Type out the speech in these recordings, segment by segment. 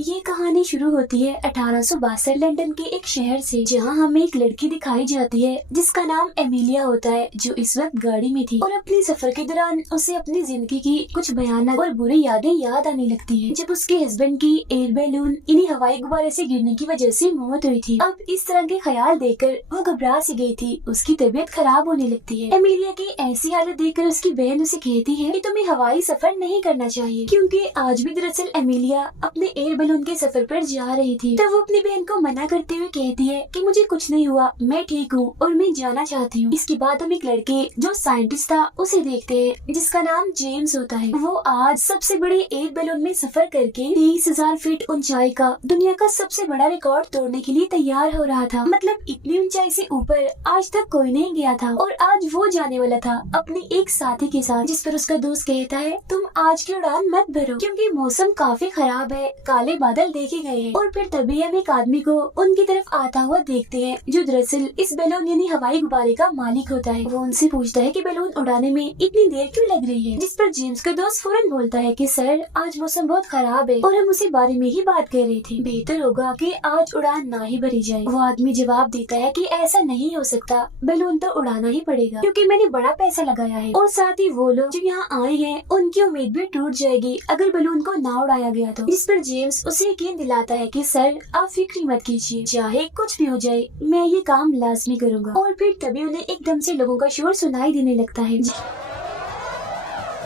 ये कहानी शुरू होती है 1862 लंदन के एक शहर से, जहाँ हमें एक लड़की दिखाई जाती है जिसका नाम एमिलिया होता है, जो इस वक्त गाड़ी में थी और अपने सफर के दौरान उसे अपनी जिंदगी की कुछ भयानक और बुरी यादें याद आने लगती है, जब उसके हस्बैंड की एयर बैलून इन्हीं हवाई गुब्बारे से गिरने की वजह से मौत हुई थी। अब इस तरह के ख्याल देखकर वो घबरा सी गई थी, उसकी तबीयत खराब होने लगती है। एमिलिया की ऐसी हालत देखकर उसकी बहन उसे कहती है कि तुम्हें हवाई सफर नहीं करना चाहिए, क्योंकि आज भी दरअसल एमिलिया अपने एयर बैलून के सफर पर जा रही थी। तो वो अपनी बहन को मना करते हुए कहती है कि मुझे कुछ नहीं हुआ, मैं ठीक हूँ और मैं जाना चाहती हूँ। इसके बाद हम एक लड़के जो साइंटिस्ट था उसे देखते हैं, जिसका नाम जेम्स होता है। वो आज सबसे बड़े एयर बैलून में सफर करके 23,000 फीट ऊंचाई का दुनिया का सबसे बड़ा रिकॉर्ड तोड़ने के लिए तैयार हो रहा था। मतलब इतनी ऊंचाई से ऊपर आज तक कोई नहीं गया था और आज वो जाने वाला था अपने एक साथी के साथ, जिस पर उसका दोस्त कहता है तुम आज की उड़ान मत भरो क्योंकि मौसम काफी खराब है, काले बादल देखे गए हैं। और फिर तभी हम एक आदमी को उनकी तरफ आता हुआ देखते हैं, जो दरअसल इस बैलून यानी हवाई गुब्बारे का मालिक होता है। वो उनसे पूछता है कि बैलून उड़ाने में इतनी देर क्यों लग रही है, जिस पर जेम्स का दोस्त फौरन बोलता है कि सर आज मौसम बहुत खराब है और हम उसी बारे में ही बात कर रहे थे, बेहतर होगा कि आज उड़ान ना ही भरी जाए। वो आदमी जवाब देता है कि ऐसा नहीं हो सकता, बैलून तो उड़ाना ही पड़ेगा क्योंकि मैंने बड़ा पैसा लगाया है और साथ ही वो लोग जो यहाँ आए हैं उनकी उम्मीद भी टूट जाएगी अगर बैलून को ना उड़ाया गया तो। जिस पर जेम्स उसे यकीन दिलाता है कि सर आप फिक्र मत कीजिए, चाहे कुछ भी हो जाए मैं ये काम लाजमी करूँगा। और फिर तभी उन्हें एकदम से लोगों का शोर सुनाई देने लगता है,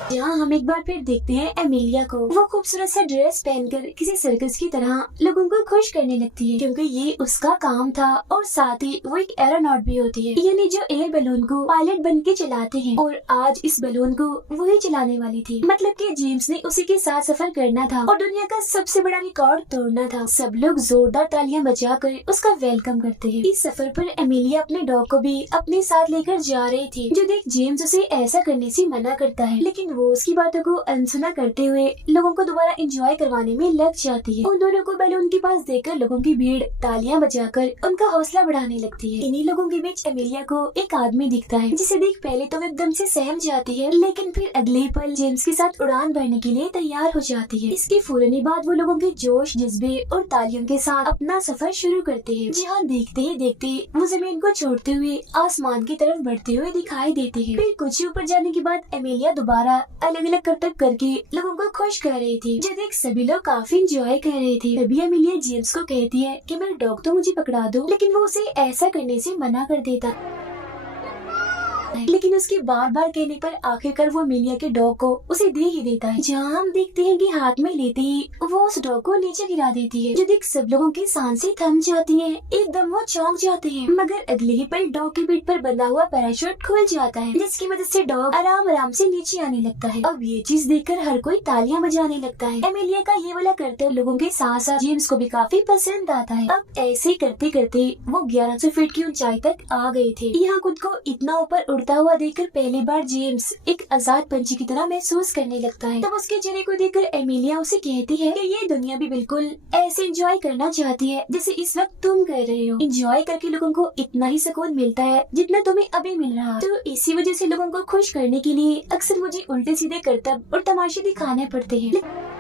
जहाँ हम एक बार फिर देखते हैं एमिलिया को। वो खूबसूरत सा ड्रेस पहनकर किसी सर्कस की तरह लोगों को खुश करने लगती है, क्योंकि ये उसका काम था और साथ ही वो एक एरोनॉट भी होती है, यानी जो एयर बैलून को पायलट बन के चलाते हैं। और आज इस बैलून को वही चलाने वाली थी। मतलब कि जेम्स ने उसी के साथ सफर करना था और दुनिया का सबसे बड़ा रिकॉर्ड तोड़ना था। सब लोग जोरदार तालियां बजाकर उसका वेलकम करते हैं। इस सफर पर एमिलिया अपने डॉग को भी अपने साथ लेकर जा रही थी, जो देख जेम्स उसे ऐसा करने से मना करता है, लेकिन वो उसकी बातों को अनसुना करते हुए लोगों को दोबारा एंजॉय करवाने में लग जाती है। उन दोनों को बैलून के पास देखकर लोगों की भीड़ तालियां बजाकर उनका हौसला बढ़ाने लगती है। इन्हीं लोगों के बीच एमिलिया को एक आदमी दिखता है, जिसे देख पहले तो वो एकदम से सहम जाती है, लेकिन फिर अगले ही पल जेम्स के साथ उड़ान भरने के लिए तैयार हो जाती है। इसके फौरन बाद वो लोगों के जोश जज्बे और तालियों के साथ अपना सफर शुरू करते हैं, जहाँ देखते ही देखते वो जमीन को छोड़ते हुए आसमान की तरफ बढ़ते हुए दिखाई देते हैं। फिर कुछ ऊपर जाने के बाद एमिलिया दोबारा अलग अलग करतब करके लोगों को खुश कर रही थी, जो देख सभी लोग काफी एंजॉय कर रहे थे। तभी एमिलिया जेम्स को कहती है कि मेरा डॉग तो मुझे पकड़ा दो, लेकिन वो उसे ऐसा करने से मना कर देता लेकिन उसके बार बार कहने पर आखिरकार वो एमिलिया के डॉग को उसे दे ही देता है, जहाँ हम देखते हैं कि हाथ में लेते ही वो उस डॉग को नीचे गिरा देती है, जो देख सब लोगों की सांसें थम जाती हैं। एकदम वो चौंक जाते हैं, मगर अगले ही पल डॉग की पीठ पर बंधा हुआ पैराशूट खुल जाता है, जिसकी मदद से डॉग आराम आराम से नीचे आने लगता है। अब ये चीज देखकर हर कोई तालियां बजाने लगता है। एमिलिया का ये वाला करते लोगों के साथ साथ जेम्स को भी काफी पसंद आता है। अब ऐसे करते करते वो 1100 फीट की ऊंचाई तक आ गए थे। यहाँ खुद को इतना ऊपर उड़ता हुआ देखकर पहली बार जेम्स एक आजाद पंछी की तरह महसूस करने लगता है। तब उसके चेहरे को देखकर एमिलिया उसे कहती है कि ये दुनिया भी बिल्कुल ऐसे एंजॉय करना चाहती है जैसे इस वक्त तुम कर रहे हो। एंजॉय करके लोगों को इतना ही सुकून मिलता है जितना तुम्हें अभी मिल रहा। तो इसी वजह से लोगों को खुश करने के लिए अक्सर मुझे उल्टे सीधे करतब और तमाशे दिखाने पड़ते हैं।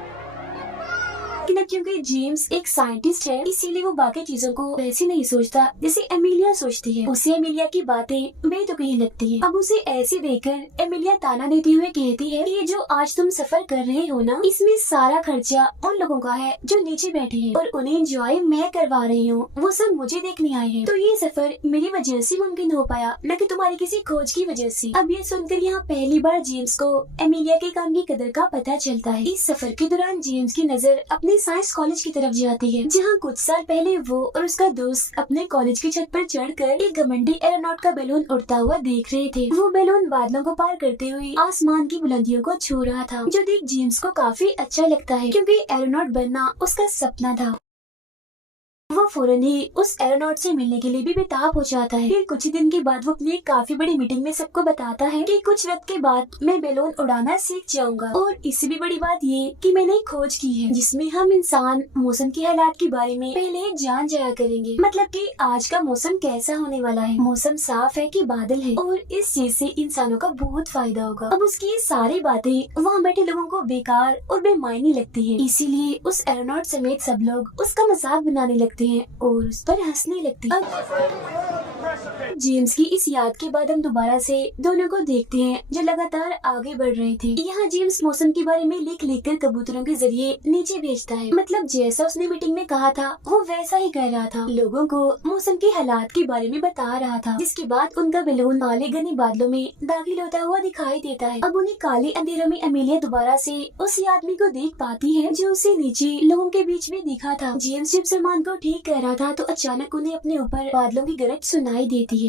लेकिन क्योंकि जेम्स एक साइंटिस्ट है, इसीलिए वो बाकी चीजों को वैसे नहीं सोचता जैसे एमिलिया सोचती है। उसे एमिलिया की बातें बेतुकी लगती है। अब उसे ऐसे देखकर एमिलिया ताना देती हुए कहती है कि ये जो आज तुम सफर कर रहे हो ना, इसमें सारा खर्चा उन लोगों का है जो नीचे बैठे हैं और उन्हें एंजॉय मैं करवा रही हूँ। वो सब मुझे देखने आए हैं, तो ये सफर मेरी वजह से मुमकिन हो पाया, न कि तुम्हारी किसी खोज की वजह से। अब ये सुनकर यहाँ पहली बार जेम्स को एमिलिया के काम की कदर का पता चलता है। इस सफर के दौरान जेम्स की नजर अपने साइंस कॉलेज की तरफ जाती है, जहाँ कुछ साल पहले वो और उसका दोस्त अपने कॉलेज की छत पर चढ़कर एक घमंडी एरोनॉट का बैलून उड़ता हुआ देख रहे थे। वो बैलून बादलों को पार करते हुए आसमान की बुलंदियों को छू रहा था, जो देख जेम्स को काफी अच्छा लगता है, क्योंकि एरोनॉट बनना उसका सपना था। वो फौरन ही उस एरोनॉट से मिलने के लिए भी बेताब हो जाता है। फिर कुछ ही दिन के बाद वो अपनी एक काफी बड़ी मीटिंग में सबको बताता है कि कुछ वक्त के बाद मैं बैलून उड़ाना सीख जाऊंगा, और इससे भी बड़ी बात ये कि मैंने एक खोज की है जिसमें हम इंसान मौसम के हालात के बारे में पहले ही जान जाया करेंगे। मतलब कि आज का मौसम कैसा होने वाला है, मौसम साफ है कि बादल है, और इस चीज से इंसानों का बहुत फायदा होगा। अब उसकी ये सारी बातें वहाँ बैठे लोगों को बेकार और बेमायने लगती है, इसीलिए उस एरोनॉट समेत सब लोग उसका मजाक बनाने लगते हैं और उस पर हंसने लगते हैं। जेम्स की इस याद के बाद हम दोबारा से दोनों को देखते हैं जो लगातार आगे बढ़ रहे थे। यहाँ जेम्स मौसम के बारे में लिख लिख कर कबूतरों के जरिए नीचे भेजता है। मतलब जैसा उसने मीटिंग में कहा था वो वैसा ही कह रहा था, लोगों को मौसम के हालात के बारे में बता रहा था। जिसके बाद उनका बैलून काले घने बादलों में दाखिल होता हुआ दिखाई देता है। अब उन्हें काले अंधेरों में अमेलिया दोबारा से उसी आदमी को देख पाती है जो उसे नीचे लोगों के बीच में दिखा था। जेम्स जब सलमान को ठीक कह रहा था तो अचानक उन्हें अपने ऊपर बादलों की गरज सुनाई देती है।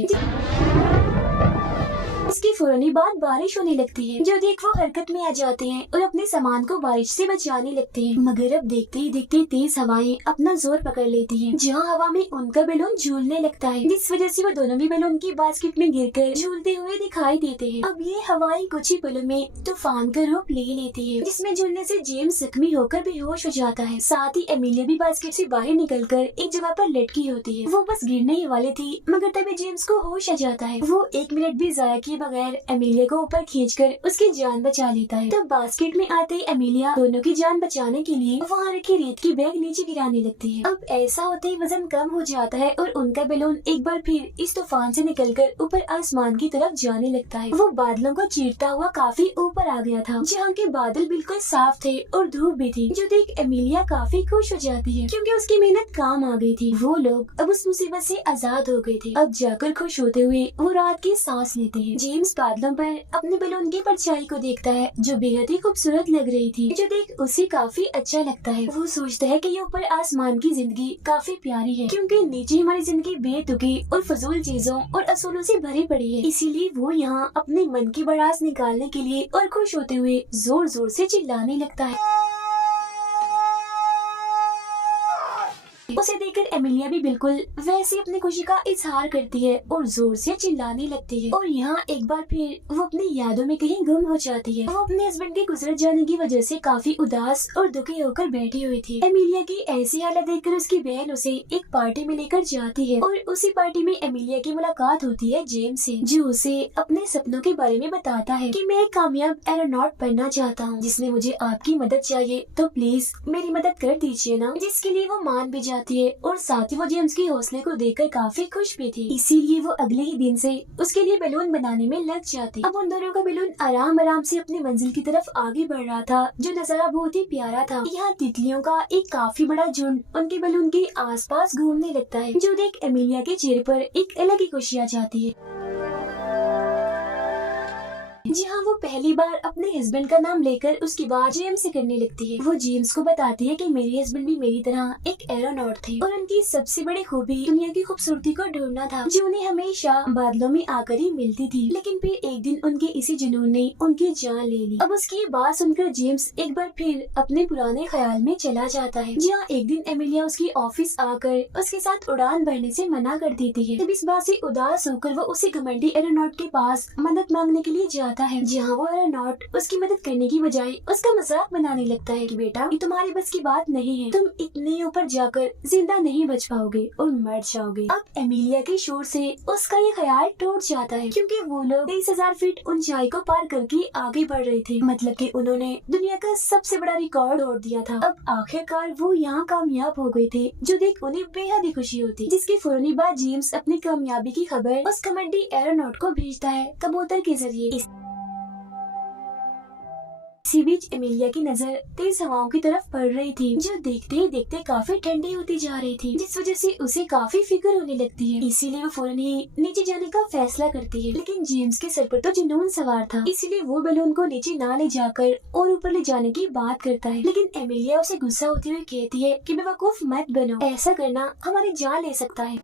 इसके फौरन ही बाद बारिश होने लगती है, जो देख वो हरकत में आ जाते हैं और अपने सामान को बारिश से बचाने लगते हैं। मगर अब देखते ही देखते तेज हवाएं अपना जोर पकड़ लेती हैं, जहां हवा में उनका बैलून झूलने लगता है, जिस वजह से वो दोनों भी बैलून की बास्केट में गिरकर झूलते हुए दिखाई देते हैं। अब ये हवाएं कुछ ही पलों में तूफान का रूप ले लेती है, जिसमें झूलने से जेम्स जख्मी होकर बेहोश हो जाता है। साथ ही एमिलिया भी बास्केट से बाहर निकलकर एक जगह पर लटकी होती है। वो बस गिरने ही वाली थी, मगर तभी जेम्स को होश आ जाता है। वो 1 मिनट भी जाया किए बगैर एमिलिया को ऊपर खींचकर उसकी जान बचा लेता है। तब बास्केट में आते ही एमिलिया दोनों की जान बचाने के लिए वहाँ रखी रेत की बैग नीचे गिराने लगती है। अब ऐसा होते ही वजन कम हो जाता है और उनका बैलून एक बार फिर इस तूफान से निकलकर ऊपर आसमान की तरफ जाने लगता है। वो बादलों को चीरता हुआ काफी ऊपर आ गया था, जहाँ के बादल बिल्कुल साफ थे और धूप भी थी, जो देख एमिलिया काफी खुश हो जाती है क्योंकि उसकी मेहनत काम आ गई थी। वो लोग अब उस मुसीबत से आजाद हो गए थे। अब जाकर खुश होते हुए वो रात की सांस लेते हैं। जेम्स बादलों पर अपने बैलून की परछाई को देखता है जो बेहद ही खूबसूरत लग रही थी, जो देख उसे काफी अच्छा लगता है। वो सोचता है कि ये ऊपर आसमान की जिंदगी काफी प्यारी है, क्योंकि नीचे हमारी जिंदगी बेतुकी और फजूल चीजों और असूलों से भरी पड़ी है। इसीलिए वो यहाँ अपने मन की भड़ास निकालने के लिए और खुश होते हुए जोर जोर से चिल्लाने लगता है। उसे देखकर एमिलिया भी बिल्कुल वैसे अपनी खुशी का इजहार करती है और जोर से चिल्लाने लगती है। और यहाँ एक बार फिर वो अपनी यादों में कहीं गुम हो जाती है। वो अपने हस्बैंड के गुजर जाने की वजह से काफी उदास और दुखी होकर बैठी हुई थी। एमिलिया की ऐसी हालत देखकर उसकी बहन उसे एक पार्टी में लेकर जाती है और उसी पार्टी में एमिलिया की मुलाकात होती है जेम्स से, जो उसे अपने सपनों के बारे में बताता है कि मैं एक कामयाब एरोनॉट बनना चाहता हूँ, जिसमें मुझे आपकी मदद चाहिए, तो प्लीज मेरी मदद कर दीजिए ना। जिसके लिए वो मान भी जाती है और साथ ही वो जेम्स के हौसले को देखकर काफी खुश भी थी। इसीलिए वो अगले ही दिन से उसके लिए बैलून बनाने में लग जाती। अब उन दोनों का बैलून आराम आराम से अपनी मंजिल की तरफ आगे बढ़ रहा था, जो नजारा बहुत ही प्यारा था। यहाँ तितलियों का एक काफी बड़ा झुंड उनके बैलून के आसपास घूमने लगता है, जो देख एमिलिया के चेहरे पर एक अलग ही खुशी आ जाती है। जहाँ वो पहली बार अपने हस्बैंड का नाम लेकर उसकी बात जेम्स से करने लगती है। वो जेम्स को बताती है कि मेरे हस्बैंड भी मेरी तरह एक एरोनॉट थे और उनकी सबसे बड़ी खूबी दुनिया की खूबसूरती को ढूंढना था, जो उन्हें हमेशा बादलों में आकर ही मिलती थी। लेकिन फिर एक दिन उनके इसी जुनून ने उनकी जान ले ली। अब उसकी ये बात सुनकर जेम्स एक बार फिर अपने पुराने ख्याल में चला जाता है, जहाँ एक दिन एमिलिया उसकी ऑफिस आकर उसके साथ उड़ान भरने से मना कर देती है। तब इस बात से उदास होकर वो उसी घमंडी एरोनॉट के पास मदद मांगने के लिए जाता है, जहाँ वो एरोनॉट उसकी मदद करने की बजाय उसका मजाक बनाने लगता है कि बेटा ये तुम्हारी बस की बात नहीं है, तुम इतने ऊपर जाकर जिंदा नहीं बच पाओगे और मर जाओगे। अब एमिलिया के शोर से उसका ये ख्याल टूट जाता है, क्योंकि वो लोग 23,000 फीट ऊंचाई को पार करके आगे बढ़ रहे थे। मतलब कि उन्होंने दुनिया का सबसे बड़ा रिकॉर्ड तोड़ दिया था। अब आखिरकार वो यहाँ कामयाब हो गए थे, जो देख उन्हें बेहद ही खुशी होती। जिसके फौरन बाद जेम्स अपनी कामयाबी की खबर उस कमांडी एरोनॉट को भेजता है कबूतर के जरिए। इसी बीच एमिलिया की नजर तेज हवाओं की तरफ पड़ रही थी, जो देखते ही देखते काफी ठंडी होती जा रही थी, जिस वजह से उसे काफी फिक्र होने लगती है। इसीलिए वो फौरन ही नीचे जाने का फैसला करती है। लेकिन जेम्स के सर पर तो जुनून सवार था, इसीलिए वो बैलून को नीचे ना ले जाकर और ऊपर ले जाने की बात करता है। लेकिन एमिलिया उसे गुस्सा होते हुए कहती है कि बेवकूफ मत बनो, ऐसा करना हमारी जान ले सकता है।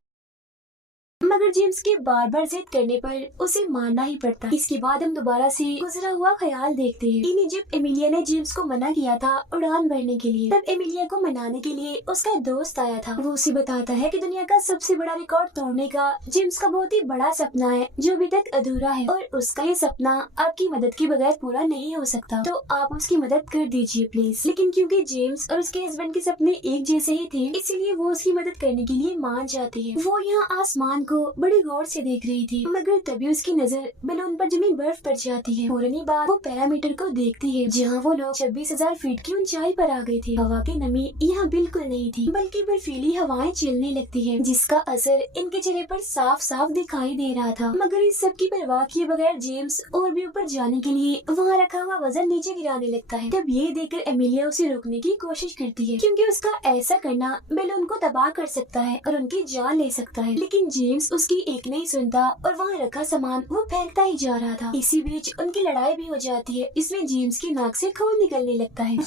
मगर जेम्स के बार बार जिद करने पर उसे मानना ही पड़ता। इसके बाद हम दोबारा से गुजरा हुआ ख्याल देखते हैं। इन्हीं जब एमिलिया ने जेम्स को मना किया था उड़ान भरने के लिए, तब एमिलिया को मनाने के लिए उसका दोस्त आया था। वो उसे बताता है कि दुनिया का सबसे बड़ा रिकॉर्ड तोड़ने का जेम्स का बहुत ही बड़ा सपना है जो अभी तक अधूरा है, और उसका ये सपना आपकी मदद के बगैर पूरा नहीं हो सकता, तो आप उसकी मदद कर दीजिए प्लीज। लेकिन क्योंकि जेम्स और उसके हस्बैंड के सपने एक जैसे ही थे, इसीलिए वो उसकी मदद करने के लिए मान जाती है। वो यहाँ आसमान को बड़ी गौर से देख रही थी, मगर तभी उसकी नजर बैलून पर जमी बर्फ पड़ जाती है। फौरन ही बाद वो पैरामीटर को देखती है, जहाँ वो लोग 26,000 फीट की ऊंचाई पर आ गए थे। हवा की नमी यहाँ बिल्कुल नहीं थी, बल्कि बर्फीली हवाएं चलने लगती है, जिसका असर इनके चेहरे पर साफ साफ दिखाई दे रहा था। मगर इस सब की परवाह किए बगैर जेम्स और भी ऊपर जाने के लिए वहाँ रखा हुआ वजन नीचे गिराने लगता है। तब ये देखकर एमिलिया उसे रोकने की कोशिश करती है, क्योंकि उसका ऐसा करना बैलून को तबाह कर सकता है और उनकी जान ले सकता है। लेकिन जेम्स उसकी एक नहीं सुनता और वहाँ रखा सामान वो फेंकता ही जा रहा था। इसी बीच उनकी लड़ाई भी हो जाती है। इसमें जेम्स की नाक से खून निकलने लगता है।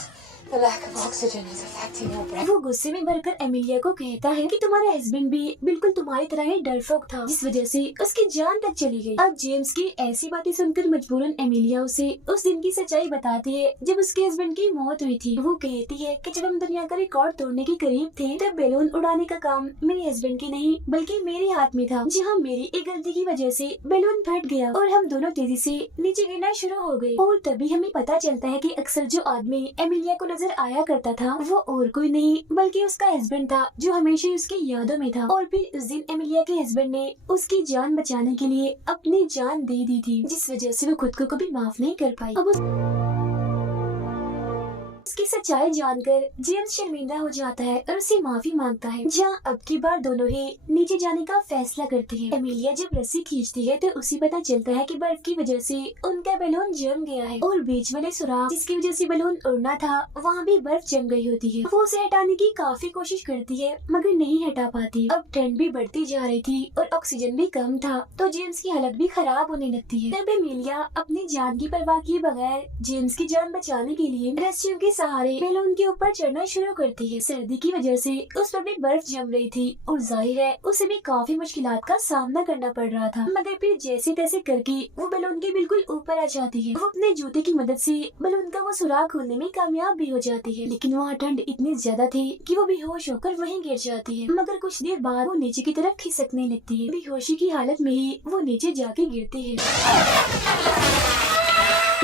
The lack of oxygen is affecting your breath. वो गुस्से में भरकर एमिलिया को कहता है कि तुम्हारा हस्बैंड भी बिल्कुल तुम्हारी तरह ही डरपोक था, जिस वजह से उसकी जान तक चली गई। अब जेम्स की ऐसी बातें सुनकर मजबूरन एमिलिया उसे उस दिन की सच्चाई बताती है जब उसके हस्बैंड की मौत हुई थी। वो कहती है कि जब हम दुनिया का रिकॉर्ड तोड़ने के करीब थे, तब बैलून उड़ाने का काम मेरे हस्बैंड की नहीं बल्कि मेरे हाथ में था। जहाँ मेरी एक गलती की वजह से बैलून फट गया और हम दोनों तेजी से नीचे गिरना शुरू हो गए। और तभी हमें पता चलता है कि अक्सर जो आदमी एमिलिया को नजर आया करता था वो और कोई नहीं बल्कि उसका हस्बैंड था, जो हमेशा ही उसकी यादों में था। और फिर उस दिन एमिलिया के हस्बैंड ने उसकी जान बचाने के लिए अपनी जान दे दी थी, जिस वजह से वो खुद को कभी माफ नहीं कर पाई। अब उसकी सच्चाई जानकर जेम्स शर्मिंदा हो जाता है और उससे माफी मांगता है। जहाँ अब की बार दोनों ही नीचे जाने का फैसला करते हैं। एमिलिया जब रस्सी खींचती है तो उसे पता चलता है कि बर्फ की वजह से उनका बैलून जम गया है, और बीच वाले सुराख जिसकी वजह से बैलून उड़ना था वहाँ भी बर्फ जम गई होती है। वो उसे हटाने की काफी कोशिश करती है मगर नहीं हटा पाती। अब ठंड भी बढ़ती जा रही थी और ऑक्सीजन भी कम था, तो जेम्स की हालत भी खराब होने लगती है। तब एमिलिया अपनी जान की परवाह किए बगैर जेम्स की जान बचाने के लिए रस्सियों के सहारे बैलून के ऊपर चढ़ना शुरू करती है। सर्दी की वजह से उस पर भी बर्फ जम रही थी और जाहिर है उसे भी काफी मुश्किलात का सामना करना पड़ रहा था, मगर फिर जैसे तैसे करके वो बैलून के बिल्कुल ऊपर आ जाती है। वो अपने जूते की मदद से बैलून का वो सुराख खोलने में कामयाब भी हो जाती है, लेकिन वहाँ ठंड इतनी ज्यादा थी कि वो बेहोश होकर वहीं गिर जाती है। मगर कुछ देर बाद वो नीचे की तरफ खिसकने लगती है। बेहोशी की हालत में ही वो नीचे जाके गिरती है,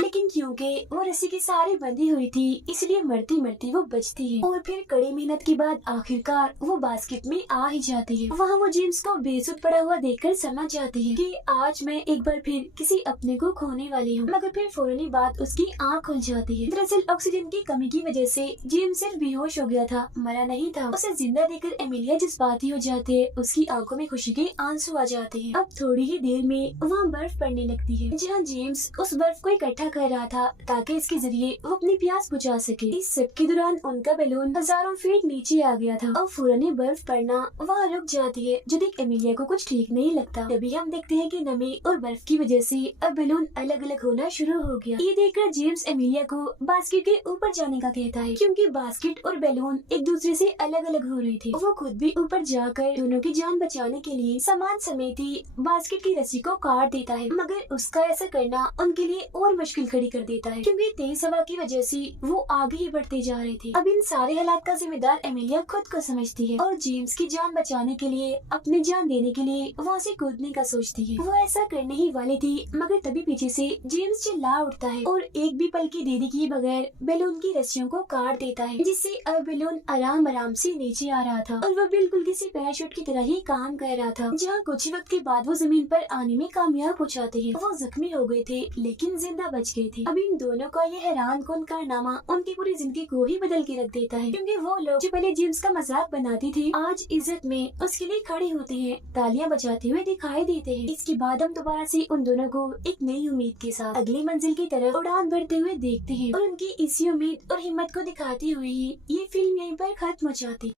लेकिन क्योंकि वो रस्सी के सहारे बंधी हुई थी इसलिए मरती मरती वो बचती है। और फिर कड़ी मेहनत के बाद आखिरकार वो बास्केट में आ ही जाती है। वहाँ वो जेम्स को बेसुध पड़ा हुआ देखकर समझ जाती है कि आज मैं एक बार फिर किसी अपने को खोने वाली हूँ। मगर फिर फौरन बाद उसकी आँख खुल जाती है। दरअसल ऑक्सीजन की कमी की वजह से जेम्स सिर्फ बेहोश हो गया था, मरा नहीं था। उसे जिंदा देखकर एमिलिया जज्बाती हो जाती है, उसकी आंखों में खुशी के आंसू आ जाते हैं। अब थोड़ी ही देर में वहाँ बर्फ पड़ने लगती है, जहाँ जेम्स उस बर्फ को इकट्ठा कर रहा था ताकि इसके जरिए वो अपनी प्यास बुझा सके। इस सब के दौरान उनका बैलून हजारों फीट नीचे आ गया था और फौरन ही बर्फ पड़ना वहाँ रुक जाती है, जो देख एमिलिया को कुछ ठीक नहीं लगता। तभी हम देखते हैं कि नमी और बर्फ की वजह से अब बैलून अलग अलग होना शुरू हो गया। ये देखकर जेम्स एमिलिया को बास्केट के ऊपर जाने का कहता है, क्योंकि बास्केट और बैलून एक दूसरे से अलग अलग हो रहे थे। वो खुद भी ऊपर जाकर दोनों की जान बचाने के लिए सामान समेत ही बास्केट की रस्सी को काट देता है, मगर उसका ऐसा करना उनके लिए और मुश्किल खड़ी कर देता है, क्योंकि तेज हवा की वजह से वो आगे ही बढ़ते जा रहे थे। अब इन सारे हालात का जिम्मेदार एमिलिया खुद को समझती है और जेम्स की जान बचाने के लिए अपनी जान देने के लिए वहाँ से कूदने का सोचती है। वो ऐसा करने ही वाली थी, मगर तभी पीछे से जेम्स चिल्ला उठता है और एक भी पल की देरी किए बगैर बैलून की रस्सियों को काट देता है, जिससे अब बैलून आराम आराम से नीचे आ रहा था और वो बिल्कुल किसी पैराशूट की तरह ही काम कर रहा था। जहाँ कुछ वक्त के बाद वो जमीन पर आने में कामयाब हो जाते हैं। वो जख्मी हो गए थे लेकिन जिंदा बच गए थे। अब इन दोनों का ये हैरान कौन कारनामा उनकी पूरी जिंदगी को ही बदल के रख देता है, क्योंकि वो लोग जो पहले जेम्स का मजाक बनाते थे आज इज्जत में उसके लिए खड़े होते हैं, तालियां बजाते हुए दिखाई देते हैं। इसके बाद हम दोबारा से उन दोनों को एक नई उम्मीद के साथ अगली मंजिल की तरफ उड़ान भरते हुए देखते हैं और उनकी इसी उम्मीद और हिम्मत को दिखाती हुई ही ये फिल्म यहीं पर खत्म हो जाती।